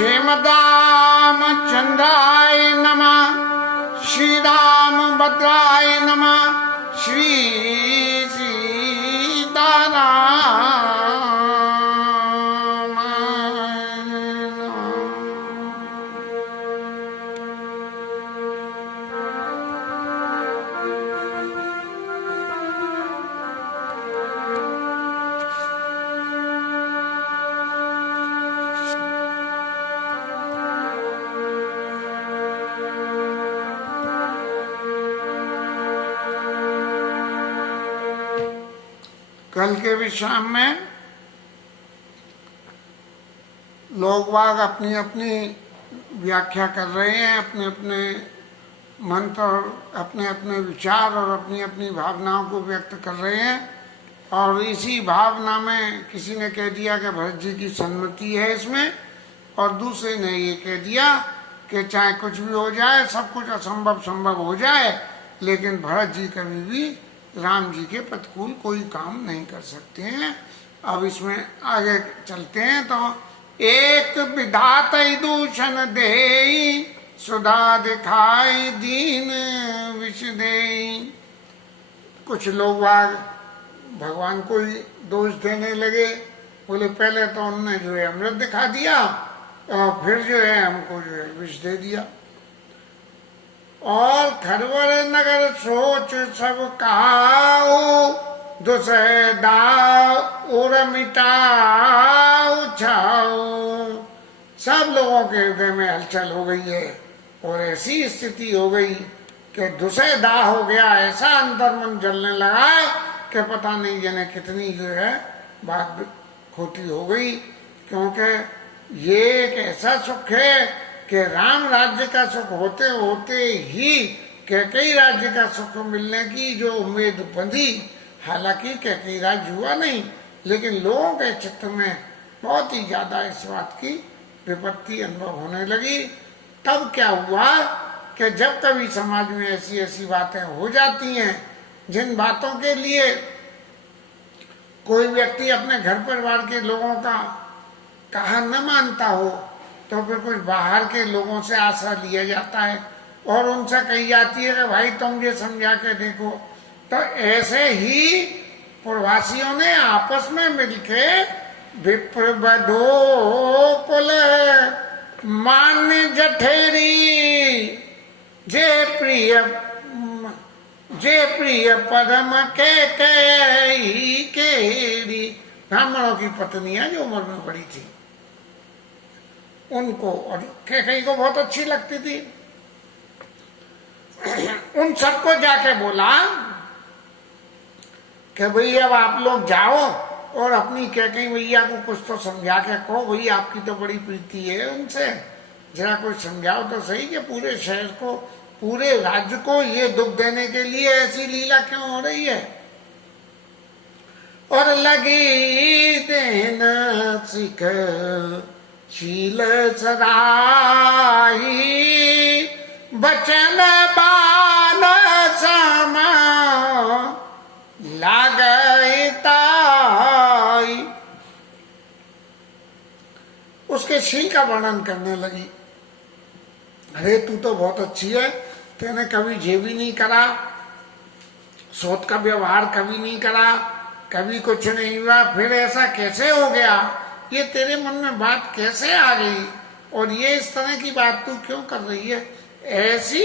श्रीमद्रामचंद्राय नमः, श्रीरामभद्राय नमः, श्री सीताराम। कल के विश्राम में लोग बाग अपनी अपनी व्याख्या कर रहे हैं, अपने अपने मंत्र और अपने अपने विचार और अपनी अपनी भावनाओं को व्यक्त कर रहे हैं। और इसी भावना में किसी ने कह दिया कि भरत जी की सम्मति है इसमें, और दूसरे ने ये कह दिया कि चाहे कुछ भी हो जाए, सब कुछ असंभव संभव हो जाए, लेकिन भरत जी कभी भी राम जी के प्रतिकूल कोई काम नहीं कर सकते हैं। अब इसमें आगे चलते हैं तो एक विधात दूषण देई, सुधा दिखाई दीन विष देई। कुछ लोग भगवान को ही दोष देने लगे, बोले पहले तो उन्होंने जो है अमृत दिखा दिया और फिर जो है हमको जो है विष दे दिया। और खरवर नगर सोच सब कहाऊ, दुसह दाव उर मिटाऊ छाऊ। सब लोगों के हृदय में हलचल हो गई है और ऐसी स्थिति हो गई कि दुसह दाह हो गया, ऐसा अंतर्मन जलने लगा है कि पता नहीं जाने कितनी जो है बात खोटी हो गई। क्योंकि ये एक ऐसा सुख है कि राम राज्य का सुख होते होते ही कैकेयी राज्य का सुख मिलने की जो उम्मीद बंधी, हालांकि कैकेयी राज्य हुआ नहीं, लेकिन लोगों के चित्त में बहुत ही ज्यादा इस बात की विपत्ति अनुभव होने लगी। तब क्या हुआ कि जब कभी समाज में ऐसी ऐसी बातें हो जाती हैं, जिन बातों के लिए कोई व्यक्ति अपने घर परिवार के लोगों का कहा न मानता हो, तो फिर कुछ बाहर के लोगों से आशा लिया जाता है और उनसे कही जाती है कि भाई तुम ये समझा के देखो। तो ऐसे ही प्रवासियों ने आपस में मिलके विप्र बधो कुल मान्य जठेरी, जे प्रिय परम कैकेयी केरी। ब्राह्मणों की पत्नियां जो उम्र में बड़ी थी उनको, और कैकेयी को बहुत अच्छी लगती थी, उन सबको जाके बोला कि भाई अब आप लोग जाओ और अपनी कैकेयी भैया को कुछ तो समझा के कहो, भाई आपकी तो बड़ी प्रीति है उनसे, जरा कुछ समझाओ तो सही कि पूरे शहर को, पूरे राज्य को ये दुख देने के लिए ऐसी लीला क्यों हो रही है। और लगी देन सिख शील सराही, बचन बाल सम लागई ताई। उसके शील का वर्णन करने लगी। अरे तू तो बहुत अच्छी है, तेने कभी ये भी नहीं करा, सोच का व्यवहार कभी नहीं करा, कभी कुछ नहीं हुआ, फिर ऐसा कैसे हो गया, ये तेरे मन में बात कैसे आ गई, और ये इस तरह की बात तू क्यों कर रही है। ऐसी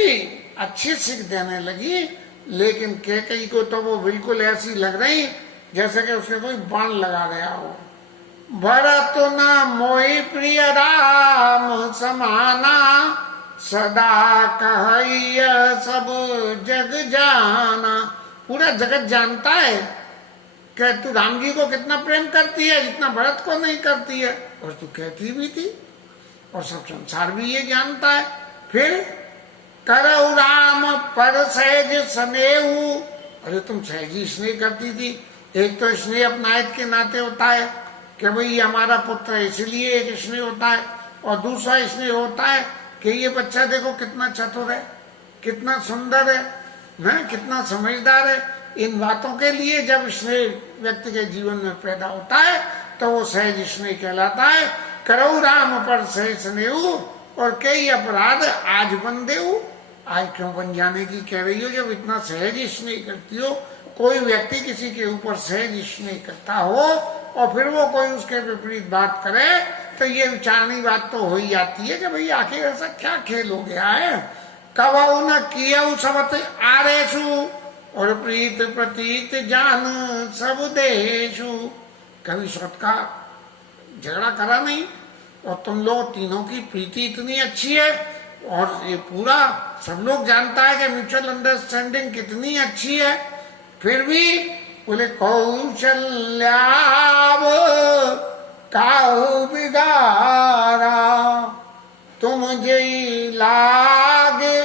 अच्छी सीख देने लगी, लेकिन कैकेयी को तो वो बिल्कुल ऐसी लग रही जैसे कि उसके कोई बाण लगा गया हो। भरत न मोहि प्रिय राम समाना, सदा कहैया सब जग जाना। पूरा जगत जानता है कि तू राम जी को कितना प्रेम करती है, जितना भरत को नहीं करती है, और तू कहती भी थी, और सब संसार भी ये जानता है। फिर करऊ राम पर सहज स्नेहू। अरे तुम सहजी स्नेह करती थी। एक तो स्नेह अपनायत के नाते होता है कि भाई हमारा पुत्र, इसलिए एक स्नेह होता है, और दूसरा स्नेह होता है कि ये बच्चा देखो कितना चतुर है, कितना सुंदर है, कितना समझदार है। इन बातों के लिए जब स्नेह व्यक्ति के जीवन में पैदा होता है तो वो सहज स्नेह कहलाता है। करऊ राम पर शेष नेऊ और कई अपराध आज बन देऊ। आज क्यों बन जाने की कह रही हो जब इतना सहज स्नेह करती हो। कोई व्यक्ति किसी के ऊपर सहज स्नेह करता हो और फिर वो कोई उसके विपरीत बात करे तो ये विचारणी बात तो हो ही जाती है कि भाई आखिर ऐसा क्या खेल हो गया है। कबऊ न कियऊ सबत आरेशु और प्रीत प्रतीत जान सब देशु। कभी स्वत का झगड़ा करा नहीं और तुम लोग तीनों की प्रीति इतनी अच्छी है और ये पूरा सब लोग जानता है कि म्यूचुअल अंडरस्टैंडिंग कितनी अच्छी है। फिर भी बोले कौशल्याव काहू बिगारा तुम जई लागे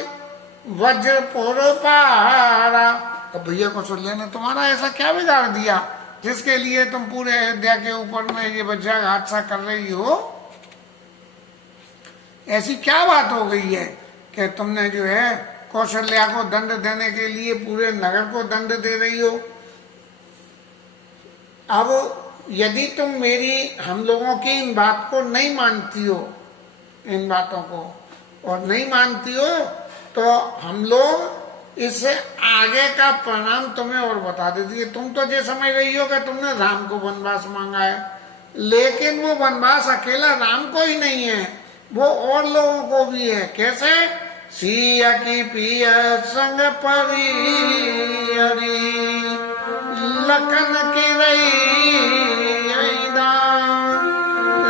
वज्रपुर पारा। अब भैया कौशल्या ने तुम्हारा ऐसा क्या बिगाड़ दिया जिसके लिए तुम पूरे अयोध्या के ऊपर में ये वज्र हादसा कर रही हो। ऐसी क्या बात हो गई है कि तुमने जो है कौशल्या को दंड देने के लिए पूरे नगर को दंड दे रही हो। अब यदि तुम मेरी हम लोगों की इन बात को नहीं मानती हो, इन बातों को और नहीं मानती हो तो हम लोग इससे आगे का परिणाम तुम्हें और बता देती है। तुम तो ये समझ रही हो कि तुमने राम को वनवास मांगा है, लेकिन वो वनवास अकेला राम को ही नहीं है, वो और लोगों को भी है। कैसे? सिया की पिय संग परी लखन की रही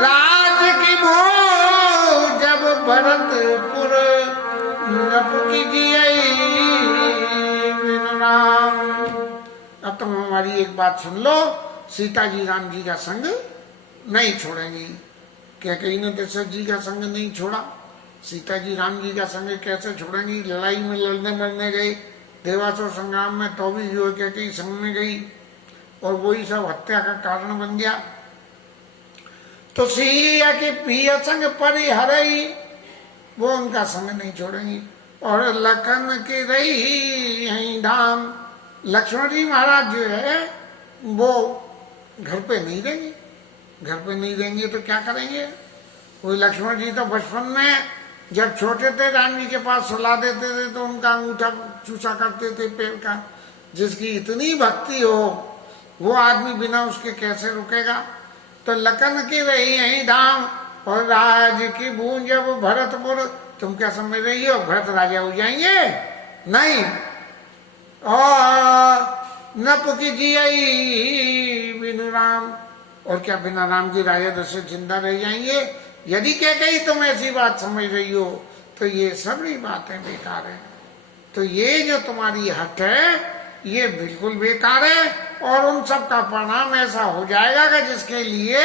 राज की भो जब भरतपुर नप की राम। अब तुम हमारी एक बात सुन लो, सीता जी राम जी का संग नहीं छोड़ेंगी। कैकेयी ने दशरथ जी का संग नहीं छोड़ा, सीता जी राम जी का संग कैसे छोड़ेंगी। लड़ाई में लड़ने मरने गई, देवासुर संग्राम में तो भी जो कैकेयी संग में गई और वही सब हत्या का कारण बन गया। तो सिया के पिय संग परिहरई वो उनका संग नहीं छोड़ेंगी। और लखन की रही यही धाम, लक्ष्मण जी महाराज जो है वो घर पे नहीं रहेंगे। घर पे नहीं रहेंगे तो क्या करेंगे? कोई लक्ष्मण जी तो बचपन में जब छोटे थे राम जी के पास सुला देते थे तो उनका अंगूठा चूसा करते थे पैर का। जिसकी इतनी भक्ति हो वो आदमी बिना उसके कैसे रुकेगा। तो लखन की रही यही धाम और राज की बूंद जब भरतपुर। तुम क्या समझ रही हो भरत राजा हो जाएंगे? नहीं। और नप की जियई बिनु राम, और क्या बिना राम की राजा दशरथ जिंदा रह जाएंगे? यदि कैकेयी तुम ऐसी बात समझ रही हो तो ये सभी बातें बेकार है। तो ये जो तुम्हारी हट है ये बिल्कुल बेकार है और उन सब का परिणाम ऐसा हो जाएगा कि जिसके लिए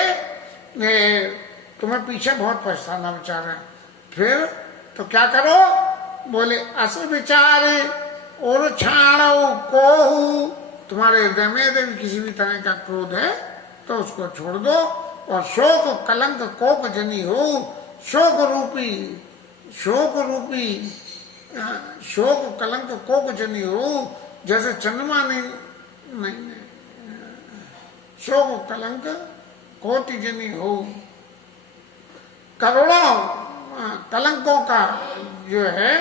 तुम्हें पीछे बहुत पछताना विचार है। फिर तो क्या करो? बोले अस विचार और छाड़ो कोहू। तुम्हारे हृदय में यदि किसी भी तरह का क्रोध है तो उसको छोड़ दो और शोक कलंक कोक जनी हो। शोक रूपी शोक कलंक कोक जनी हो। जैसे चंद्रमा नहीं शोक कलंक कोटि जनी हो। करोड़ों कलंकों का जो है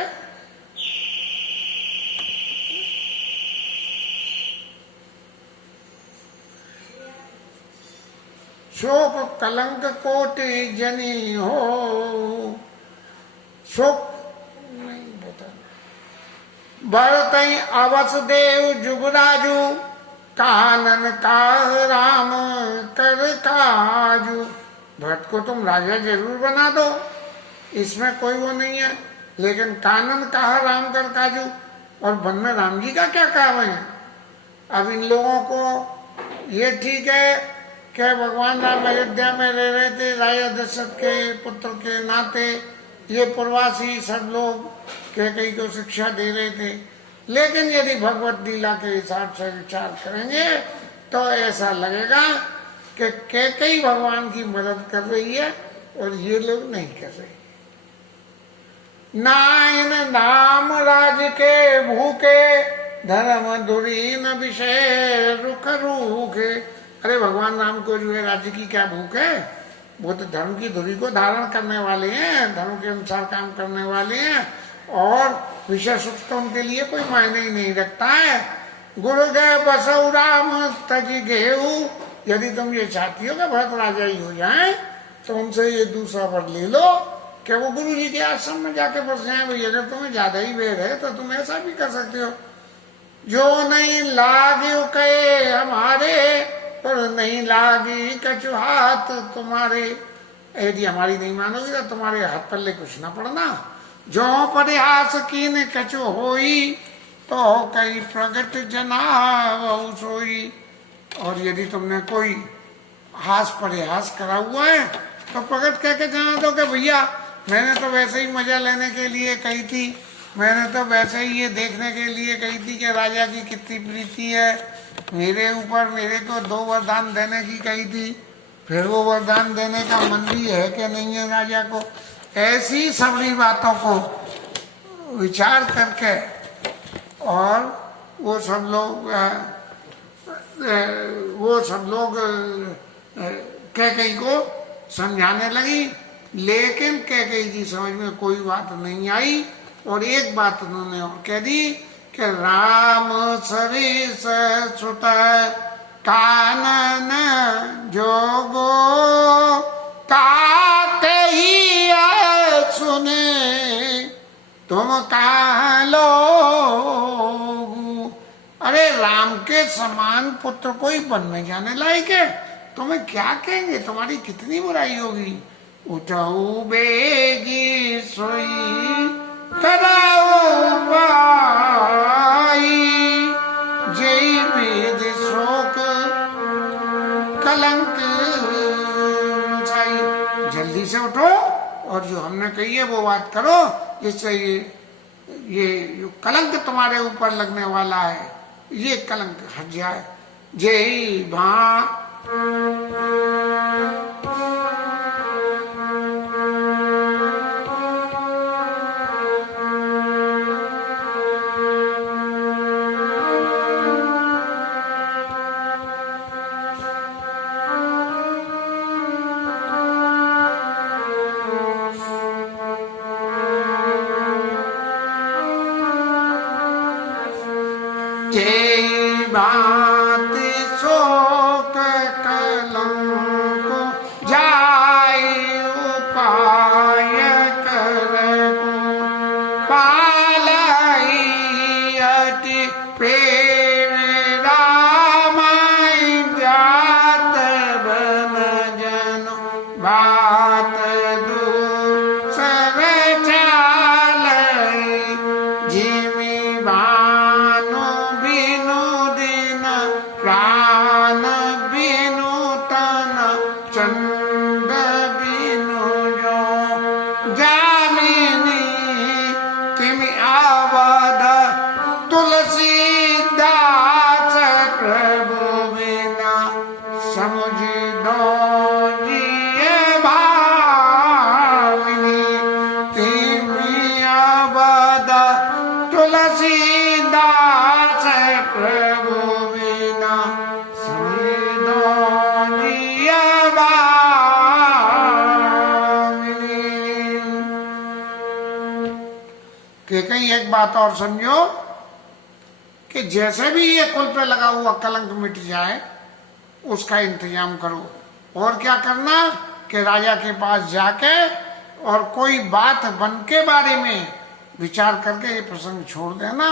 शोक कलंक कोटि जनी हो। शोक नहीं बता। भरत अवस देव जुगराजू कानन का राम कर काजू। भरत को तुम राजा जरूर बना दो, इसमें कोई वो नहीं है, लेकिन कानन कहा राम कर काजू। और वन में राम जी का क्या काम है? अब इन लोगों को ये ठीक है कि भगवान राम अयोध्या में रह रहे थे राजा दशरथ के पुत्र के नाते, ये प्रवासी सब लोग कैकेयी को शिक्षा दे रहे थे। लेकिन यदि भगवत लीला के हिसाब से विचार करेंगे तो ऐसा लगेगा कि कैकेयी भगवान की मदद कर रही है और ये लोग नहीं कर रहे। नायन नाम राज के भूखे धर्म धुरीन विषय रुख रूखे। अरे भगवान राम को जो है राज्य की क्या भूख है? वो तो धर्म की धुरी को धारण करने वाले हैं, धर्म के अनुसार काम करने वाले हैं, और विषय सुख तो उनके लिए कोई मायने ही नहीं रखता है। गुरु गए बसऊ राम तजी गेहू, यदि तुम ये चाहती हो कि भरत राजा ही हो जाए तो उनसे ये दूसरा वर ले लो कि वो गुरु जी के आश्रम में जाके बस जाए। भाई अगर तुम्हें ज्यादा ही वेर है तो तुम ऐसा भी कर सकते हो। जो नहीं लागे कहे हमारे, और नहीं लागी कछु हाथ तुम्हारे। यदि हमारी नहीं मानोगी तो तुम्हारे हाथ पल्ले कुछ ना पड़ना। जो परिहास कीन कछु होई, तो कई प्रगट जना बहु सोई। और यदि तुमने कोई हास परिहास करा हुआ है तो प्रगट कह के जाना दो कि भैया मैंने तो वैसे ही मजा लेने के लिए कही थी, मैंने तो वैसे ही ये देखने के लिए कही थी कि राजा की कितनी प्रीति है मेरे ऊपर, मेरे को 2 वरदान देने की कही थी, फिर वो वरदान देने का मन भी है कि नहीं है राजा को। ऐसी सबरी बातों को विचार करके और वो सब लोग कैकेयी को समझाने लगी, लेकिन कैकेयी की समझ में कोई बात नहीं आई। और एक बात उन्होंने और कह दी कि राम सरिस सुत कानन जोगो काकेयी सुने तुम कहाँ लोग। अरे राम के समान पुत्र कोई बनने जाने लायक है, तुम्हें क्या कहेंगे, तुम्हारी कितनी बुराई होगी। उठाऊ बेगी सोई कराओ पाई, जय वेद शोक कलंक छाई। जल्दी से उठो और जो हमने कही है वो बात करो, जिससे ये कलंक तुम्हारे ऊपर लगने वाला है ये कलंक हट जाए। जय भा कहीं एक बात और समझो कि जैसे भी ये कुल पे लगा हुआ कलंक मिट जाए उसका इंतजाम करो। और क्या करना कि राजा के पास जाके और कोई बात बन के बारे में विचार करके ये प्रसंग छोड़ देना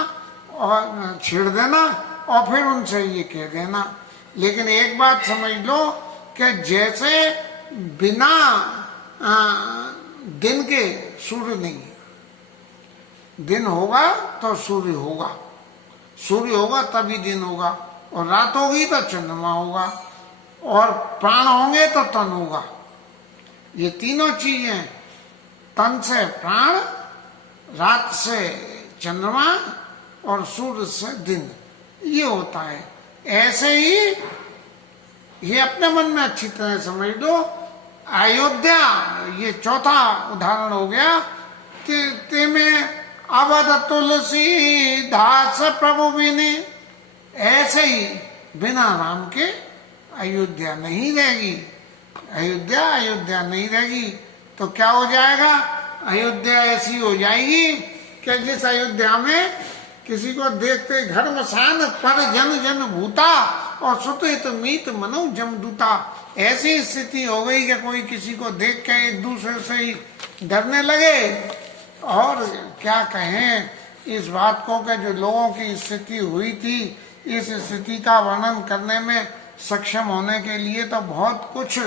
और छेड़ देना और फिर उनसे ये कह देना। लेकिन एक बात समझ लो कि जैसे बिना दिन के सूर्य नहीं, दिन होगा तो सूर्य होगा, सूर्य होगा तभी दिन होगा, और रात होगी तो चंद्रमा होगा, और प्राण होंगे तो तन होगा। ये तीनों चीजें, तन से प्राण, रात से चंद्रमा और सूर्य से दिन, ये होता है। ऐसे ही ये अपने मन में अच्छी तरह समझ लो। अयोध्या ये चौथा उदाहरण हो गया ते में अवध तुलसी दास प्रभु बिने। ऐसे ही बिना राम के अयोध्या नहीं रहेगी। अयोध्या अयोध्या नहीं रहेगी तो क्या हो जाएगा? अयोध्या ऐसी हो जाएगी कि जिस अयोध्या में किसी को देखते घर्मसान पर जन जन भूता और सुत मीत मनो जमदूता। ऐसी स्थिति हो गई कि कोई किसी को देख के एक दूसरे से ही डरने लगे। और क्या कहें इस बात को कि जो लोगों की स्थिति हुई थी, इस स्थिति का वर्णन करने में सक्षम होने के लिए तो बहुत कुछ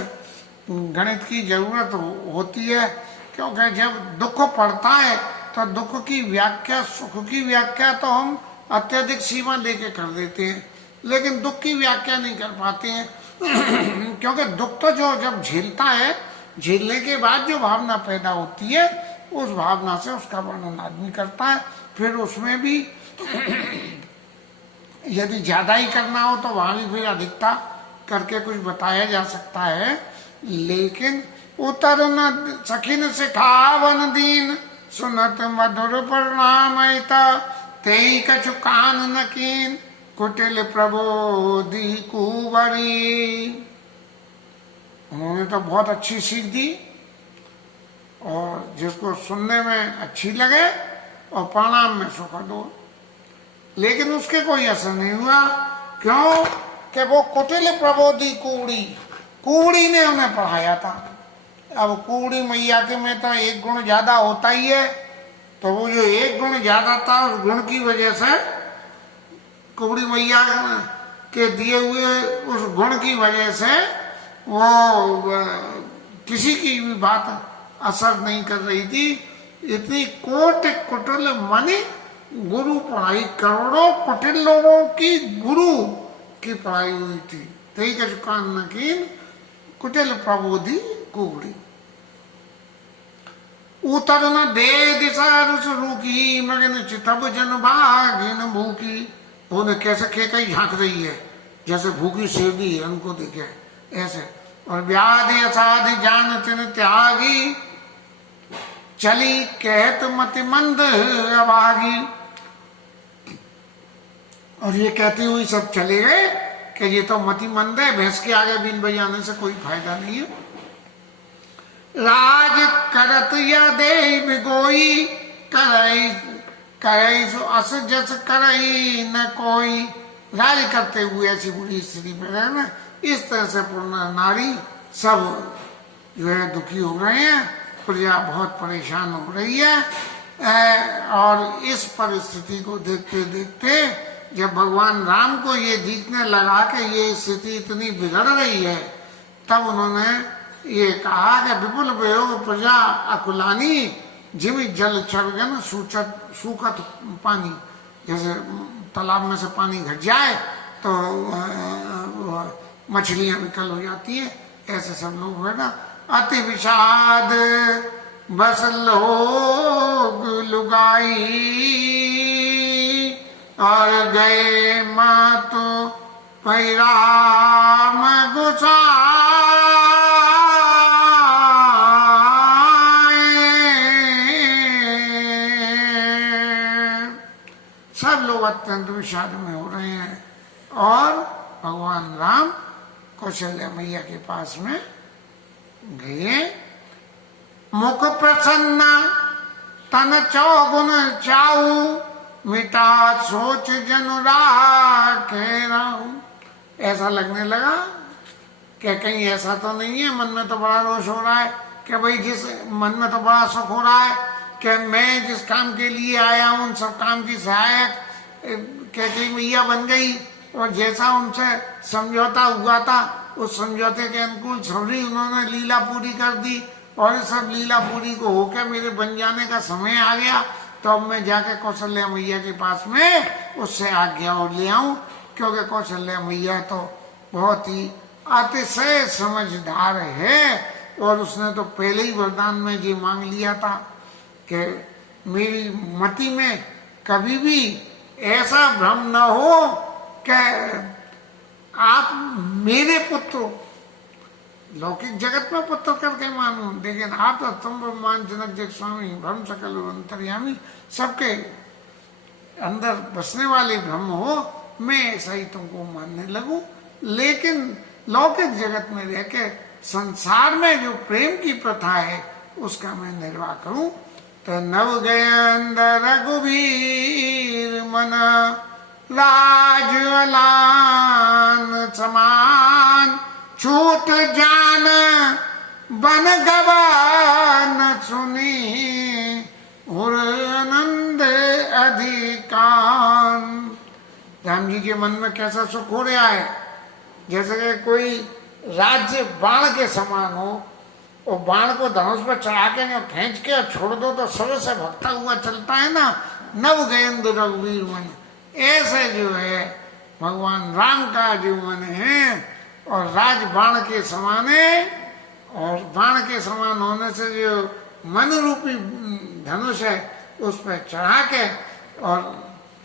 गणित की जरूरत होती है, क्योंकि जब दुख पड़ता है तो दुख की व्याख्या, सुख की व्याख्या तो हम अत्यधिक सीमा लेके कर देते हैं, लेकिन दुख की व्याख्या नहीं कर पाते हैं। क्योंकि दुख तो जो जब झेलता है, झेलने के बाद जो भावना पैदा होती है, उस भावना से उसका वर्णन आदमी करता है। फिर उसमें भी यदि ज्यादा ही करना हो तो वहां भी फिर अधिकता करके कुछ बताया जा सकता है। लेकिन उतर न सखिन सिखावन दीन, सुनत मधुर परिणाम तेई कछु कान न कीन, कुटिल प्रबोधि कुंवरी। उन्होंने तो बहुत अच्छी सीख दी और जिसको सुनने में अच्छी लगे और परिणाम में सुख दो, लेकिन उसके कोई असर नहीं हुआ। क्यों? कि वो कुटिल प्रबोधि कुंवरी, कुंवरी ने उन्हें पढ़ाया था। अब कुंवरी मैया के में तो एक गुण ज्यादा होता ही है, तो वो जो एक गुण ज्यादा था उस गुण की वजह से, कुंवरी मैया के दिए हुए उस गुण की वजह से वो किसी की भी बात असर नहीं कर रही थी। इतनी कोट कुटिल माने गुरु पढ़ाई, करोड़ों कुटिल लोगों की गुरु की पढ़ाई हुई थी। तई कछु कान न कीन, कुटिल प्रबोधि कुंवरी। उतर न दे दिशा रुस रूकी, मगन चितब जन भागिन भूखी। उन्हें कैसे खेकई झांक रही है, जैसे भूखी शेरनी है, उनको देखे ऐसे। और व्याधि असाधि जान तिन त्यागी, चली कहत मति मंद अभागी। और ये कहती हुई सब चले गए कि ये तो मति मंद है, भैंस के आगे बीन बजाने से कोई फायदा नहीं है। राज करत या दे बिगोई, करई करई सो अस जस करई न कोई। राज करते हुए ऐसी बुरी स्थिति में रहना, इस तरह से पूर्ण नारी सब जो है दुखी हो रहे हैं, प्रजा बहुत परेशान हो रही है। और इस परिस्थिति को देखते देखते जब भगवान राम को ये दिखने लगा कि ये स्थिति इतनी बिगड़ रही है, तब उन्होंने ये कहा कि विपुल प्रयोग प्रजा अकुलानी, जिमि जल चरगन सूखत पानी। जैसे तालाब में से पानी घट जाए तो मछलियां विकल हो जाती है, ऐसे सब लोग है ना। अति विषाद बस लोग लुगाई, और गए मातो पैराम गुसाए। सब लोग अत्यंत विषाद में हो रहे हैं और भगवान राम कौशल्या मैया के पास में गए। मुख प्रसन्न तन चौगुन चाऊ, मिटा सोच जनु राखे राहु। ऐसा लगने लगा कि कहीं ऐसा तो नहीं है, मन में तो बड़ा रोष हो रहा है कि भाई जिस मन में तो बड़ा सुख हो रहा है कि मैं जिस काम के लिए आया हूं, उन सब काम की सहायक कैकई मैया बन गई। और जैसा उनसे समझौता हुआ था, उस समझौते के अनुकूल सबरी उन्होंने लीला पूरी कर दी। और इस सब लीला पूरी को होकर मेरे बन जाने का समय आ गया, तो अब मैं जाके कौशल्या मैया के पास में उससे आज्ञा और ले आऊं, क्योंकि कौशल्या मैया तो बहुत ही अतिशय समझदार है। और उसने तो पहले ही वरदान में ये मांग लिया था कि मेरी मति में कभी भी ऐसा भ्रम न हो कि आप मेरे पुत्र, लौकिक जगत में पुत्र करके मानो, लेकिन आप तो तुम ब्रह्मांड जनक जग स्वामी भ्रम सकल अंतर्यामी, सबके अंदर बसने वाले ब्रह्म हो, मैं ऐसा ही तुमको मानने लगूं। लेकिन लौकिक जगत में रह के संसार में जो प्रेम की प्रथा है उसका मैं निर्वाह करूं। तो नव गयंद रघुवीर मन लाज अलान समान छूट जान बन गवान सुनी और आनंद अधिकान। राम जी के मन में कैसा सुख हो रहा है, जैसे कि कोई राज्य बाण के समान हो, और बाण को धनुष पर चढ़ा के ना खींच के छोड़ दो तो सरस से भगता हुआ चलता है ना, नव गयंद रघुवीर मन। ऐसे जो है भगवान राम का जो मन है, और राज बाण के समान है, और बाण के समान होने से जो मन रूपी धनुष है उस पर चढ़ा के और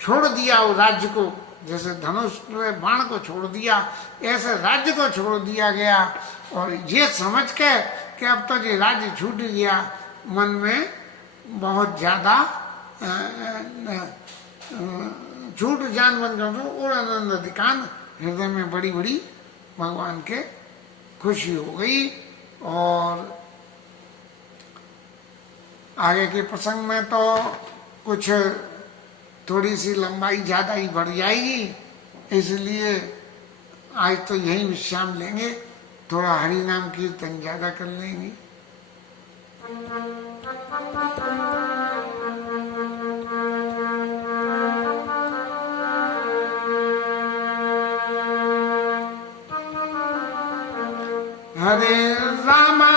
छोड़ दिया वो राज्य को, जैसे धनुष पे बाण को छोड़ दिया ऐसे राज्य को छोड़ दिया गया। और ये समझ के कि अब तो ये राज्य छूट गया, मन में बहुत ज्यादा छूट जान बन गया और आनंद अधिकान, हृदय में बड़ी बड़ी भगवान के खुशी हो गई। और आगे के प्रसंग में तो कुछ थोड़ी सी लंबाई ज्यादा ही बढ़ जाएगी, इसलिए आज तो यही विश्राम लेंगे, थोड़ा हरि नाम कीर्तन ज्यादा कर लेंगे। हरे रामा